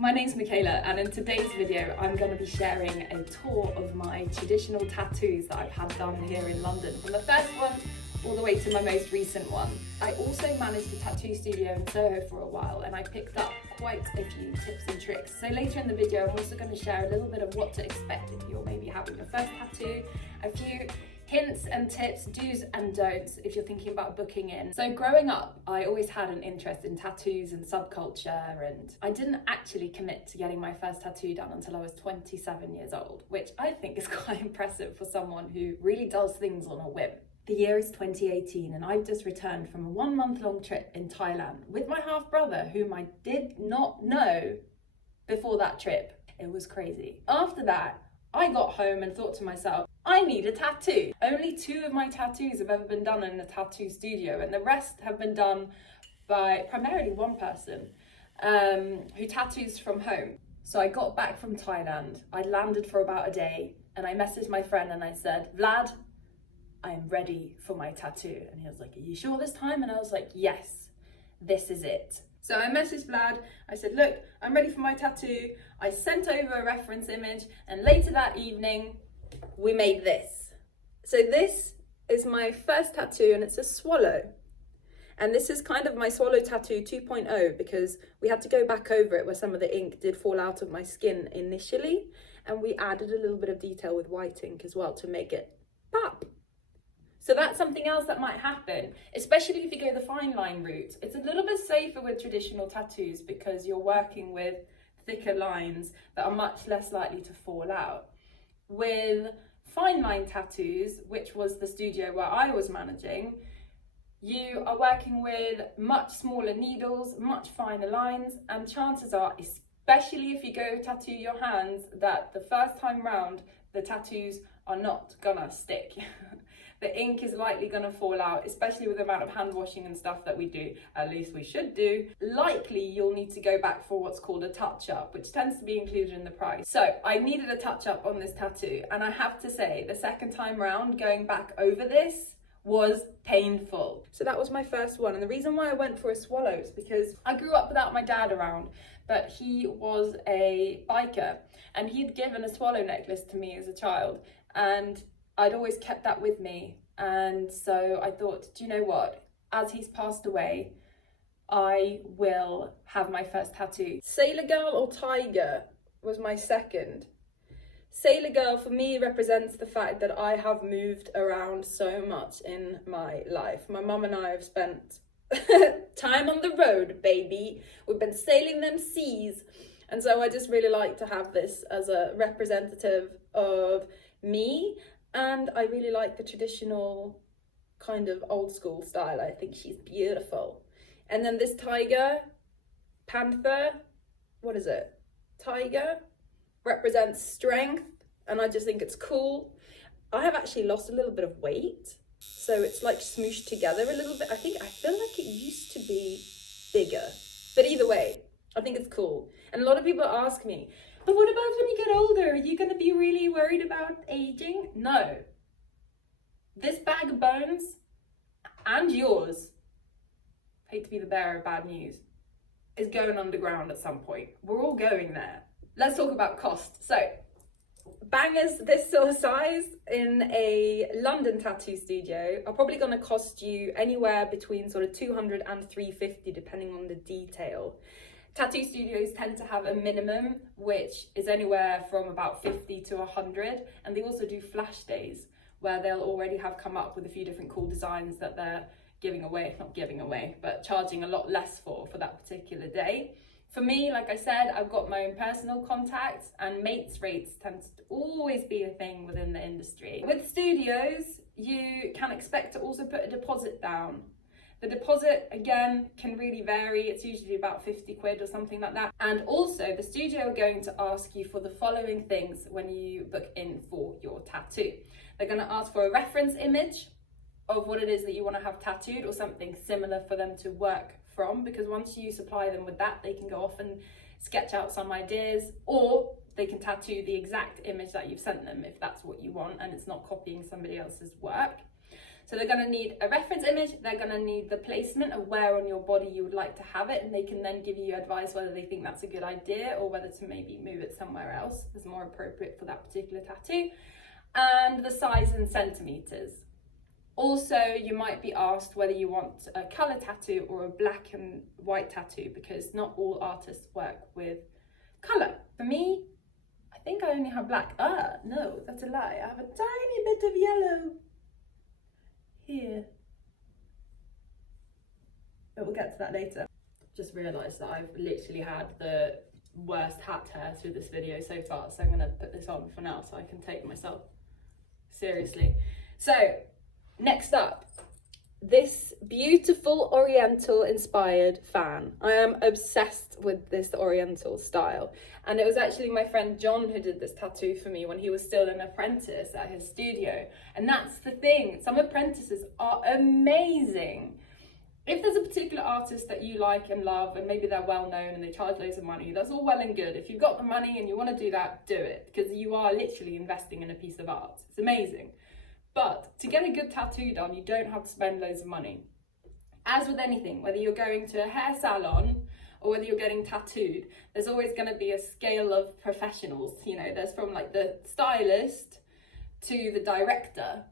My name's Mikaela, and in today's video I'm going to be sharing a tour of my traditional tattoos that I've had done here in London, from the first one all the way to my most recent one. I also managed a tattoo studio in Soho for a while, and I picked up quite a few tips and tricks. So later in the video I'm also going to share a little bit of what to expect if you're maybe having your first tattoo, a few hints and tips, do's and don'ts if you're thinking about booking in. So growing up, I always had an interest in tattoos and subculture, and I didn't actually commit to getting my first tattoo done until I was 27 years old, which I think is quite impressive for someone who really does things on a whim. The year is 2018 and I've just returned from a 1-month-long trip in Thailand with my half-brother, whom I did not know before that trip. It was crazy. After that, I got home and thought to myself, I need a tattoo. Only 2 of my tattoos have ever been done in a tattoo studio, and the rest have been done by primarily one person who tattoos from home. So I got back from Thailand, I landed for about a day, and I messaged my friend and I said, Vlad, I am ready for my tattoo. And he was like, are you sure this time? And I was like, yes, this is it. So I messaged Vlad, I said, look, I'm ready for my tattoo. I sent over a reference image, and later that evening, we made this. So this is my first tattoo, and it's a swallow. And this is kind of my swallow tattoo 2.0, because we had to go back over it where some of the ink did fall out of my skin initially. And we added a little bit of detail with white ink as well to make it pop. So that's something else that might happen, especially if you go the fine line route. It's a little bit safer with traditional tattoos because you're working with thicker lines that are much less likely to fall out. With fine line tattoos, which was the studio where I was managing, you are working with much smaller needles, much finer lines, and chances are, especially if you go tattoo your hands, that the first time round, the tattoos are not gonna stick. The ink is likely gonna fall out, especially with the amount of hand washing and stuff that we do, at least we should do. Likely you'll need to go back for what's called a touch-up, which tends to be included in the price. So I needed a touch-up on this tattoo, and I have to say, the second time round, going back over this was painful. So that was my first one, and the reason why I went for a swallow is because I grew up without my dad around, but he was a biker, and he'd given a swallow necklace to me as a child, and I'd always kept that with me. And so I thought, do you know what? As he's passed away, I will have my first tattoo. Sailor Girl or Tiger was my second. Sailor Girl for me represents the fact that I have moved around so much in my life. My mum and I have spent time on the road, baby. We've been sailing them seas. And so I just really like to have this as a representative of me. And I really like the traditional kind of old school style. I think she's beautiful. And then this tiger, panther, what is it? Tiger represents strength, and I just think it's cool. I have actually lost a little bit of weight, so it's like smooshed together a little bit. I feel like it used to be bigger, but either way, I think it's cool. And a lot of people ask me, but what about when you get older? Are you going to be really worried about aging? No. This bag of bones, and yours, hate to be the bearer of bad news, is going underground at some point. We're all going there. Let's talk about cost. So, bangers this sort of size in a London tattoo studio are probably going to cost you anywhere between sort of 200 and 350 depending on the detail. Tattoo studios tend to have a minimum, which is anywhere from about 50 to 100, and they also do flash days where they'll already have come up with a few different cool designs that they're but charging a lot less for that particular day. For me, like I said, I've got my own personal contacts, and mates rates tend to always be a thing within the industry. With studios, you can expect to also put a deposit down. The deposit, again, can really vary. It's usually about 50 quid or something like that. And also, the studio are going to ask you for the following things when you book in for your tattoo. They're going to ask for a reference image of what it is that you want to have tattooed, or something similar for them to work from, because once you supply them with that, they can go off and sketch out some ideas, or they can tattoo the exact image that you've sent them if that's what you want and it's not copying somebody else's work. So they're going to need a reference image, they're going to need the placement of where on your body you would like to have it, and they can then give you advice whether they think that's a good idea or whether to maybe move it somewhere else that's more appropriate for that particular tattoo, and the size in centimeters. Also, you might be asked whether you want a colour tattoo or a black and white tattoo, because not all artists work with colour. For me, I think I only have black. No, that's a lie. I have a tiny bit of yellow here. But we'll get to that later. Just realised that I've literally had the worst hat hair through this video so far, so I'm going to put this on for now so I can take myself seriously. So, next up, this beautiful Oriental inspired fan. I am obsessed with this Oriental style, and it was actually my friend John who did this tattoo for me when he was still an apprentice at his studio. And that's the thing, some apprentices are amazing. If there's a particular artist that you like and love, and maybe they're well known and they charge loads of money, that's all well and good. If you've got the money and you want to do that, do it, because you are literally investing in a piece of art. It's amazing. But to get a good tattoo done, you don't have to spend loads of money. As with anything, whether you're going to a hair salon or whether you're getting tattooed, there's always going to be a scale of professionals. You know, there's from like the stylist to the director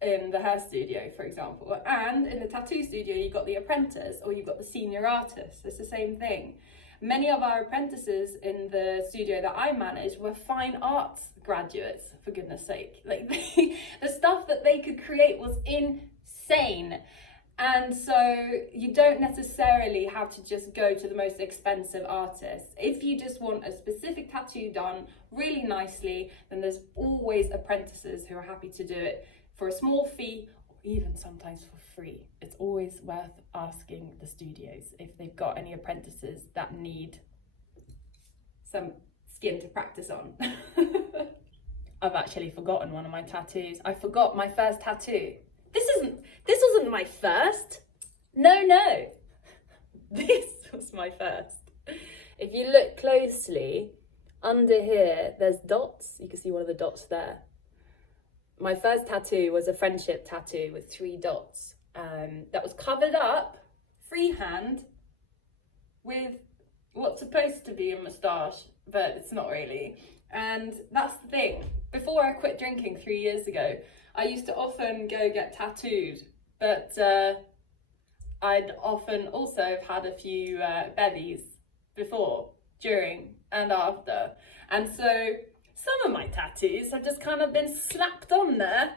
in the hair studio, for example. And in the tattoo studio, you've got the apprentice or you've got the senior artist. It's the same thing. Many of our apprentices in the studio that I manage were fine arts graduates, for goodness sake. Like the stuff that they could create was insane. And so you don't necessarily have to just go to the most expensive artists. If you just want a specific tattoo done really nicely, then there's always apprentices who are happy to do it for a small fee, or even sometimes for free. It's always worth asking the studios if they've got any apprentices that need some skin to practice on. I've actually forgotten one of my tattoos. I forgot my first tattoo. This wasn't my first. No. This was my first. If you look closely, under here, there's dots. You can see one of the dots there. My first tattoo was a friendship tattoo with 3 dots. That was covered up, freehand, with what's supposed to be a moustache, but it's not really. And that's the thing. Before I quit drinking 3 years ago, I used to often go get tattooed, but I'd often also have had a few bevies before, during, and after. And so some of my tattoos have just kind of been slapped on there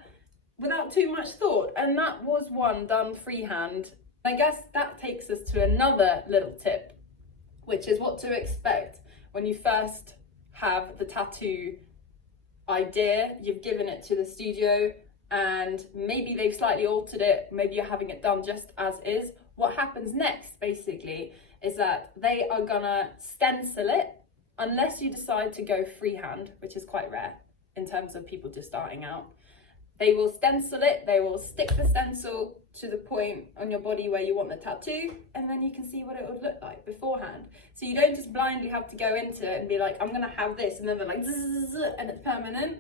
without too much thought. And that was one done freehand. I guess that takes us to another little tip, which is what to expect when you first have the tattoo idea. You've given it to the studio and maybe they've slightly altered it, maybe you're having it done just as is. What happens next basically is that they are gonna stencil it, unless you decide to go freehand, which is quite rare in terms of people just starting out. They will stencil it, they will stick the stencil to the point on your body where you want the tattoo, and then you can see what it would look like beforehand. So you don't just blindly have to go into it and be like, I'm gonna have this, and then they're like, zzz, and it's permanent.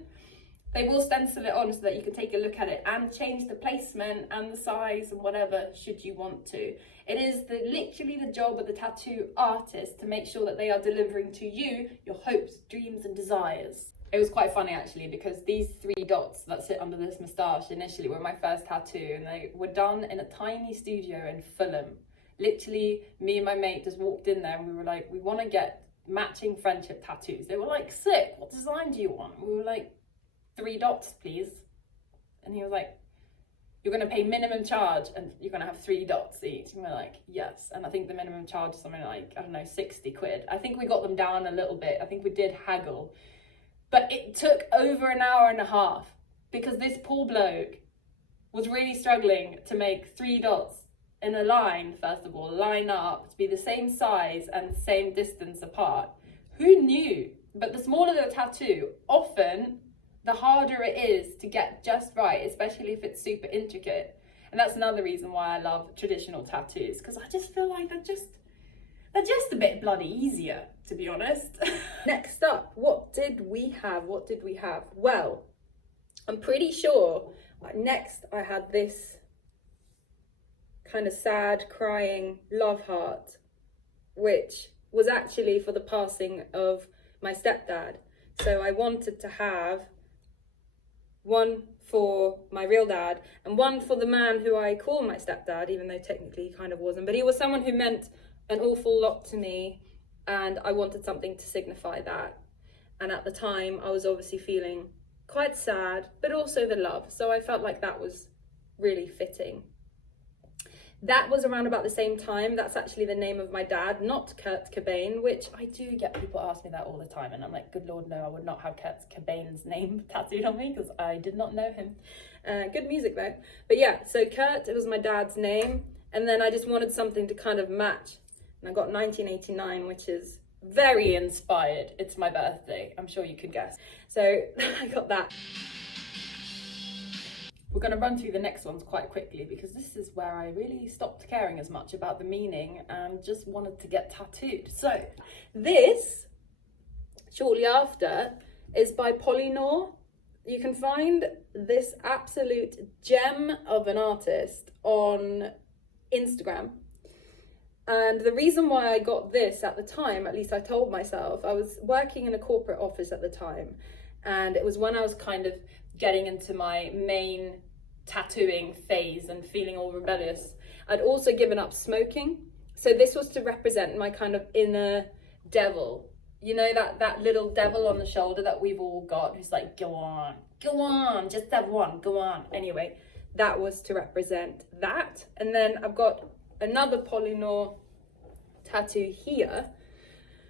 They will stencil it on so that you can take a look at it and change the placement and the size and whatever, should you want to. It is literally the job of the tattoo artist to make sure that they are delivering to you your hopes, dreams and desires. It was quite funny actually, because these 3 dots that sit under this moustache initially were my first tattoo, and they were done in a tiny studio in Fulham. Literally, me and my mate just walked in there and we were like, we want to get matching friendship tattoos. They were like, sick, what design do you want? We were like, 3 dots, please. And he was like, you're going to pay minimum charge and you're going to have 3 dots each. And we're like, yes. And I think the minimum charge is something like, I don't know, 60 quid. I think we got them down a little bit. I think we did haggle. But it took over an hour and a half because this poor bloke was really struggling to make 3 dots in a line, first of all, line up to be the same size and same distance apart. Who knew? But the smaller the tattoo, often the harder it is to get just right, especially if it's super intricate. And that's another reason why I love traditional tattoos, because I just feel like they're just a bit bloody easier, to be honest. Next up, what did we have? Well, I'm pretty sure Next, I had this kind of sad, crying love heart, which was actually for the passing of my stepdad. So I wanted to have one for my real dad and one for the man who I call my stepdad, even though technically he kind of wasn't. But he was someone who meant an awful lot to me, and I wanted something to signify that. And at the time, I was obviously feeling quite sad, but also the love. So I felt like that was really fitting. That was around about the same time. That's actually the name of my dad, not Kurt Cobain, which I do get people ask me that all the time. And I'm like, good Lord, no, I would not have Kurt Cobain's name tattooed on me because I did not know him. Good music though. But yeah, so Kurt, it was my dad's name. And then I just wanted something to kind of match. And I got 1989, which is very inspired. It's my birthday. I'm sure you could guess. So I got that. We're going to run through the next ones quite quickly because this is where I really stopped caring as much about the meaning and just wanted to get tattooed. So this, shortly after, is by Polynor. You can find this absolute gem of an artist on Instagram. And the reason why I got this at the time, at least I told myself, I was working in a corporate office at the time. And it was when I was kind of getting into my main tattooing phase and feeling all rebellious. I'd also given up smoking. So this was to represent my kind of inner devil. You know, that little devil on the shoulder that we've all got who's like, go on, just have one, go on. Anyway, that was to represent that. And then I've got another Polynor tattoo here.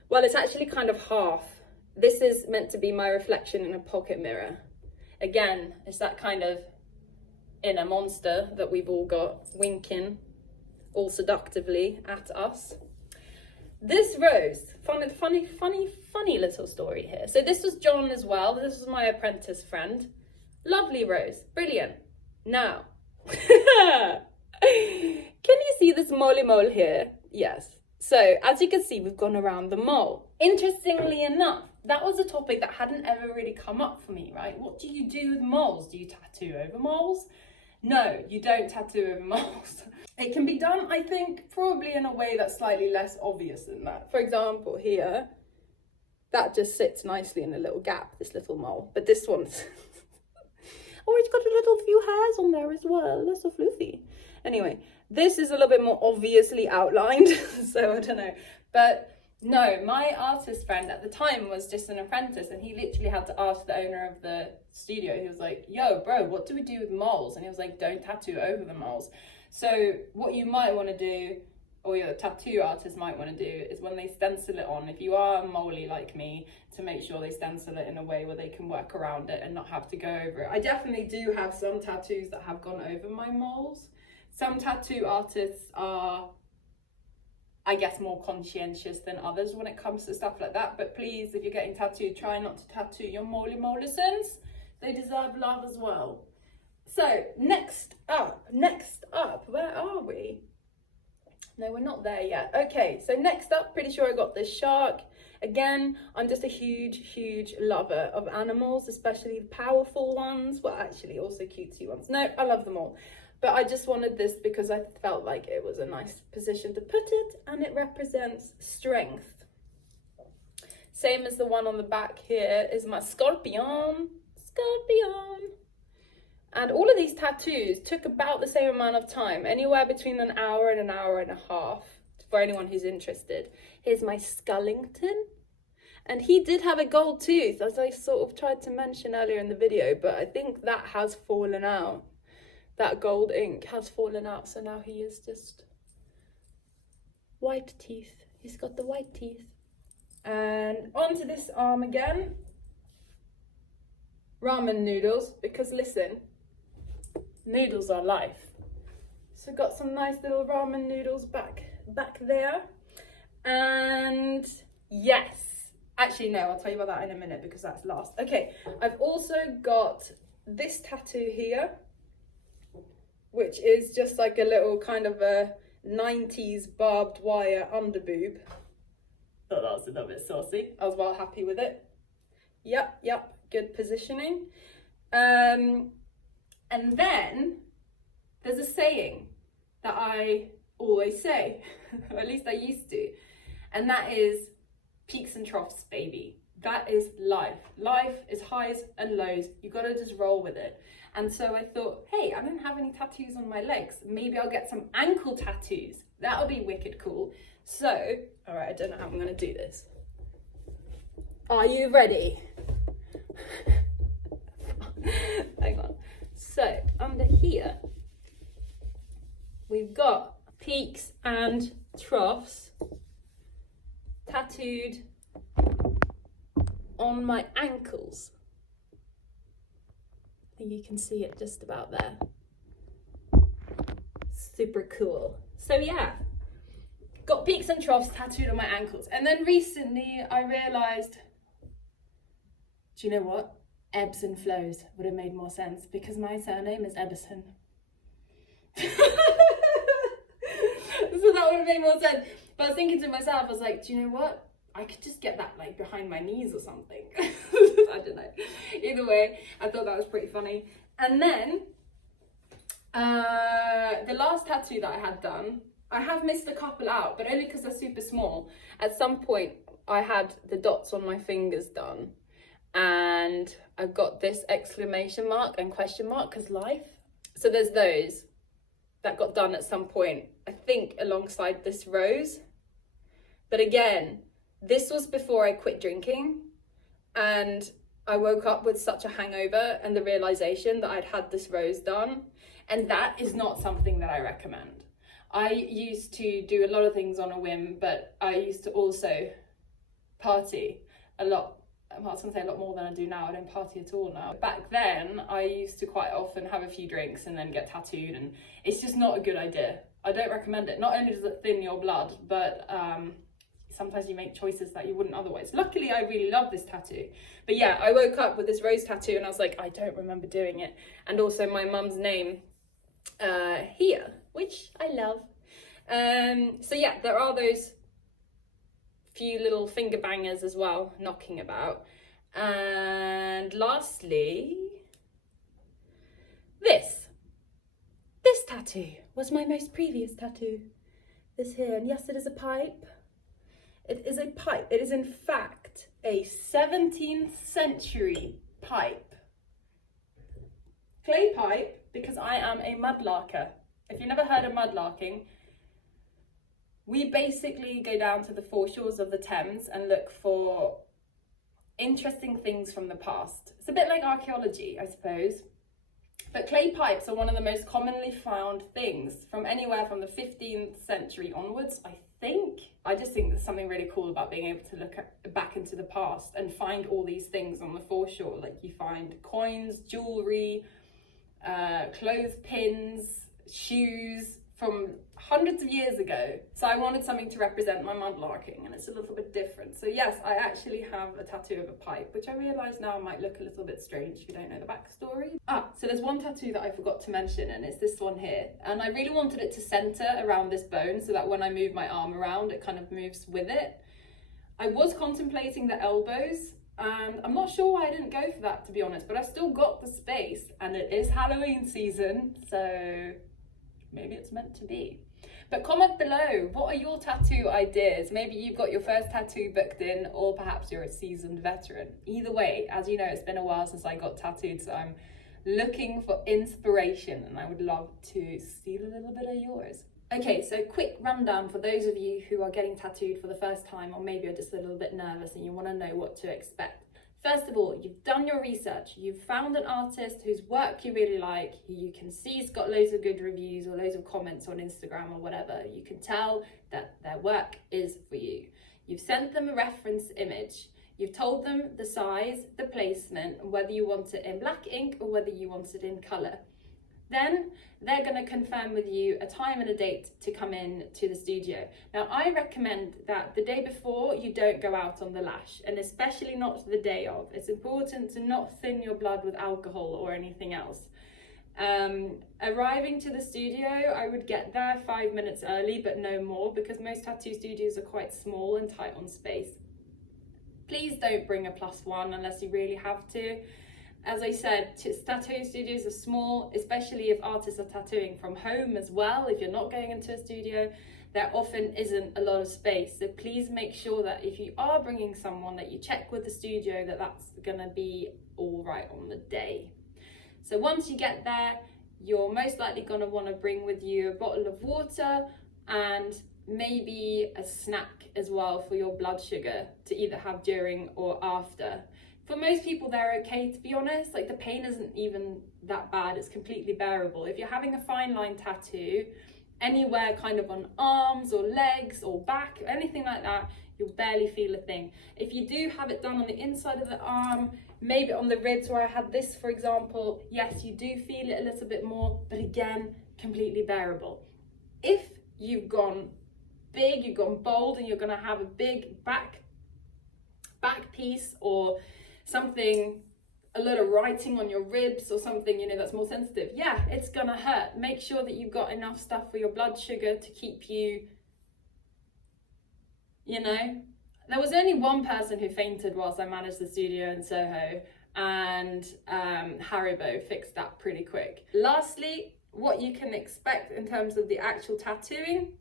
Well, it's actually kind of half. This is meant to be my reflection in a pocket mirror. Again, it's that kind of inner monster that we've all got winking all seductively at us. This rose, funny little story here. So this was John as well. This was my apprentice friend. Lovely rose, brilliant. Now, can you see this moly mole here? Yes. So as you can see, we've gone around the mole. Interestingly enough, that was a topic that hadn't ever really come up for me, right? What do you do with moles? Do you tattoo over moles? No, you don't tattoo over moles. It can be done, I think, probably in a way that's slightly less obvious than that. For example, here, that just sits nicely in a little gap, this little mole. But this one's... oh, it's got a little few hairs on there as well. That's so fluffy. Anyway, this is a little bit more obviously outlined, so I don't know. But no, my artist friend at the time was just an apprentice, and he literally had to ask the owner of the studio. He was like, yo, bro, what do we do with moles? And he was like, don't tattoo over the moles. So what you might want to do, or your tattoo artist might want to do, is when they stencil it on, if you are moley like me, to make sure they stencil it in a way where they can work around it and not have to go over it. I definitely do have some tattoos that have gone over my moles. Some tattoo artists are, I guess, more conscientious than others when it comes to stuff like that. But please, if you're getting tattooed, try not to tattoo your molisons. They deserve love as well. So next up, where are we? No, we're not there yet. Okay, so next up, pretty sure I got this shark. Again, I'm just a huge lover of animals, especially the powerful ones. Well, actually, also cutesy ones. No, I love them all. But I just wanted this because I felt like it was a nice position to put it, and it represents strength. Same as the one on the back here is my scorpion. And all of these tattoos took about the same amount of time, anywhere between an hour and an hour and a half, for anyone who's interested. Here's my Skullington. And he did have a gold tooth, as I sort of tried to mention earlier in the video, but I think that has fallen out. That gold ink has fallen out, so now he is just white teeth. He's got the white teeth. And onto this arm again. Ramen noodles, because listen, noodles are life. So got some nice little ramen noodles back there. And yes, actually no, I'll tell you about that in a minute because that's last. Okay, I've also got this tattoo here, which is just like a little kind of a 90s barbed wire underboob. Thought that was a little bit saucy. I was well happy with it. Yep, good positioning. And then there's a saying that I always say, or at least I used to, and that is peaks and troughs, baby. That is life. Life is highs and lows. You gotta just roll with it. And so I thought, hey, I don't have any tattoos on my legs. Maybe I'll get some ankle tattoos. That'll be wicked cool. So, all right, I don't know how I'm gonna do this. Are you ready? Hang on. So, under here, we've got peaks and troughs tattooed on my ankles. I think you can see it just about there. Super cool. So yeah, got peaks and troughs tattooed on my ankles. And then recently I realised, do you know what? Ebbs and flows would have made more sense because my surname is Eberson. So that would have made more sense. But I was thinking to myself, I was like, do you know what? I could just get that like behind my knees or something. I don't know. Either way, I thought that was pretty funny. And then the last tattoo that I had done, I have missed a couple out, but only because they're super small. At some point, I had the dots on my fingers done, and I've got this exclamation mark and question mark because life. So there's those that got done at some point, I think alongside this rose. But again, this was before I quit drinking, and I woke up with such a hangover and the realization that I'd had this rose done, and that is not something that I recommend. I used to do a lot of things on a whim, but I used to also party a lot. I was going to say a lot more than I do now. I don't party at all now. Back then, I used to quite often have a few drinks and then get tattooed, and it's just not a good idea. I don't recommend it. Not only does it thin your blood, but sometimes you make choices that you wouldn't otherwise. Luckily, I really love this tattoo. But yeah, I woke up with this rose tattoo and I was like, I don't remember doing it. And also my mum's name here, which I love. So yeah, there are those few little finger bangers as well, knocking about. And lastly, this tattoo was my most previous tattoo. This here, and yes, it is a pipe. It is a pipe. It is in fact a 17th century pipe. Clay pipe, because I am a mudlarker. If you've never heard of mudlarking, we basically go down to the foreshores of the Thames and look for interesting things from the past. It's a bit like archaeology, I suppose. But clay pipes are one of the most commonly found things from anywhere from the 15th century onwards, I think. I just think there's something really cool about being able to look back into the past and find all these things on the foreshore. Like you find coins, jewellery, clothespins, shoes from hundreds of years ago. So I wanted something to represent my mudlarking, and it's a little bit different. So yes, I actually have a tattoo of a pipe, which I realise now might look a little bit strange if you don't know the backstory. So there's one tattoo that I forgot to mention, and it's this one here. And I really wanted it to centre around this bone so that when I move my arm around, it kind of moves with it. I was contemplating the elbows, and I'm not sure why I didn't go for that, to be honest, but I've still got the space, and it is Halloween season, so maybe it's meant to be. But comment below, what are your tattoo ideas? Maybe you've got your first tattoo booked in, or perhaps you're a seasoned veteran. Either way, as you know, it's been a while since I got tattooed, so I'm looking for inspiration, and I would love to steal a little bit of yours. Okay, so quick rundown for those of you who are getting tattooed for the first time, or maybe are just a little bit nervous and you want to know what to expect. First of all, you've done your research. You've found an artist whose work you really like, who you can see has got loads of good reviews or loads of comments on Instagram or whatever. You can tell that their work is for you. You've sent them a reference image. You've told them the size, the placement, and whether you want it in black ink or whether you want it in colour. Then they're going to confirm with you a time and a date to come in to the studio. Now, I recommend that the day before you don't go out on the lash, and especially not the day of. It's important to not thin your blood with alcohol or anything else. Arriving to the studio, I would get there 5 minutes early, but no more, because most tattoo studios are quite small and tight on space. Please don't bring a +1 unless you really have to. As I said, tattoo studios are small, especially if artists are tattooing from home as well. If you're not going into a studio, there often isn't a lot of space. So please make sure that if you are bringing someone, that you check with the studio that that's gonna be all right on the day. So once you get there, you're most likely gonna wanna bring with you a bottle of water and maybe a snack as well for your blood sugar to either have during or after. For most people, they're okay, to be honest. Like, the pain isn't even that bad. It's completely bearable. If you're having a fine line tattoo, anywhere kind of on arms or legs or back, anything like that, you'll barely feel a thing. If you do have it done on the inside of the arm, maybe on the ribs where I had this, for example, yes, you do feel it a little bit more, but again, completely bearable. If you've gone big, you've gone bold, and you're gonna have a big back piece or something, a lot of writing on your ribs or something, you know, that's more sensitive, yeah, it's gonna hurt. Make sure that you've got enough stuff for your blood sugar to keep you, you know. There was only one person who fainted whilst I managed the studio in Soho, and Haribo fixed that pretty quick. Lastly, what you can expect in terms of the actual tattooing.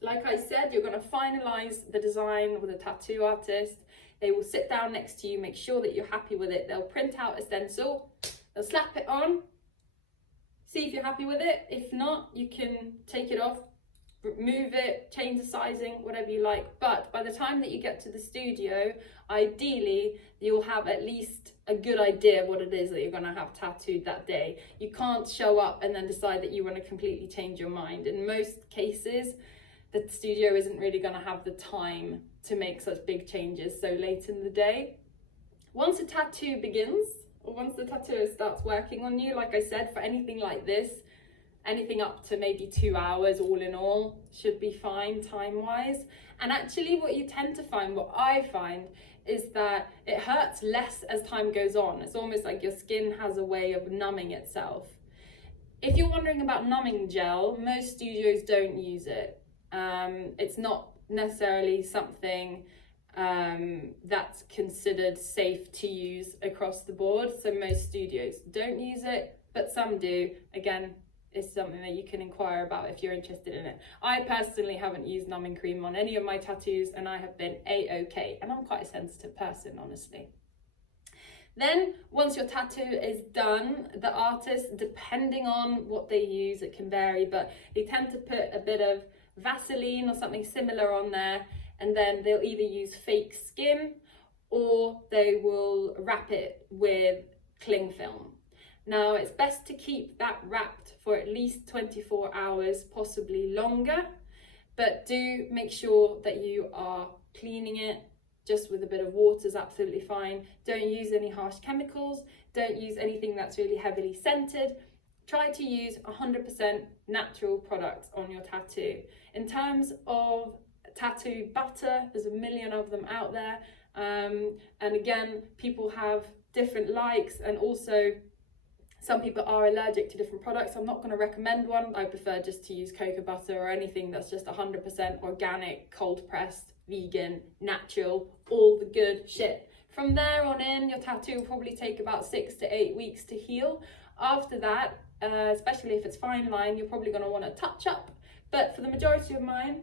Like I said, you're gonna finalize the design with a tattoo artist. They will sit down next to you, make sure that you're happy with it. They'll print out a stencil, they'll slap it on, see if you're happy with it. If not, you can take it off, move it, change the sizing, whatever you like. But by the time that you get to the studio, ideally, you'll have at least a good idea what it is that you're gonna have tattooed that day. You can't show up and then decide that you wanna completely change your mind. In most cases, the studio isn't really gonna have the time to make such big changes so late in the day. Once a tattoo begins, or once the tattooer starts working on you, like I said, for anything like this, anything up to maybe 2 hours all in all should be fine time-wise. And actually what you tend to find, what I find, is that it hurts less as time goes on. It's almost like your skin has a way of numbing itself. If you're wondering about numbing gel, most studios don't use it. It's not necessarily something that's considered safe to use across the board, so most studios don't use it, but some do. Again, it's something that you can inquire about if you're interested in it. I personally haven't used numbing cream on any of my tattoos, and I have been a-okay, and I'm quite a sensitive person, honestly. Then once your tattoo is done, the artist, depending on what they use, it can vary, but they tend to put a bit of Vaseline or something similar on there, and then they'll either use fake skin or they will wrap it with cling film. Now, it's best to keep that wrapped for at least 24 hours, possibly longer, but do make sure that you are cleaning it. Just with a bit of water is absolutely fine. Don't use any harsh chemicals, don't use anything that's really heavily scented. Try to use 100% natural products on your tattoo. In terms of tattoo butter, there's a million of them out there. And again, people have different likes, and also some people are allergic to different products. I'm not going to recommend one. I prefer just to use cocoa butter or anything that's just 100% organic, cold pressed, vegan, natural, all the good shit. From there on in, your tattoo will probably take about 6 to 8 weeks to heal. After that, especially if it's fine line, you're probably going to want to touch up. But for the majority of mine,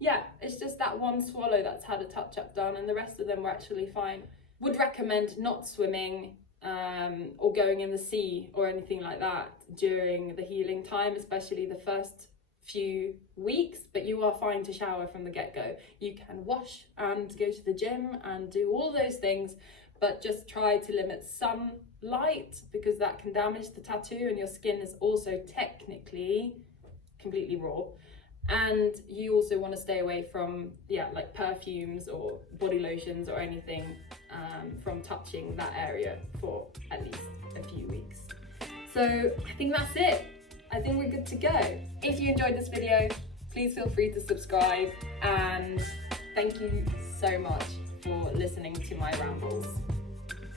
yeah, it's just that one swallow that's had a touch up done, and the rest of them were actually fine. Would recommend not swimming or going in the sea or anything like that during the healing time, especially the first few weeks, but you are fine to shower from the get-go. You can wash and go to the gym and do all those things, but just try to limit sunlight, because that can damage the tattoo, and your skin is also technically completely raw. And you also want to stay away from, like perfumes or body lotions or anything from touching that area for at least a few weeks. So I think that's it. I think we're good to go. If you enjoyed this video, please feel free to subscribe, and thank you so much for listening to my rambles.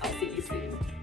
I'll see you soon.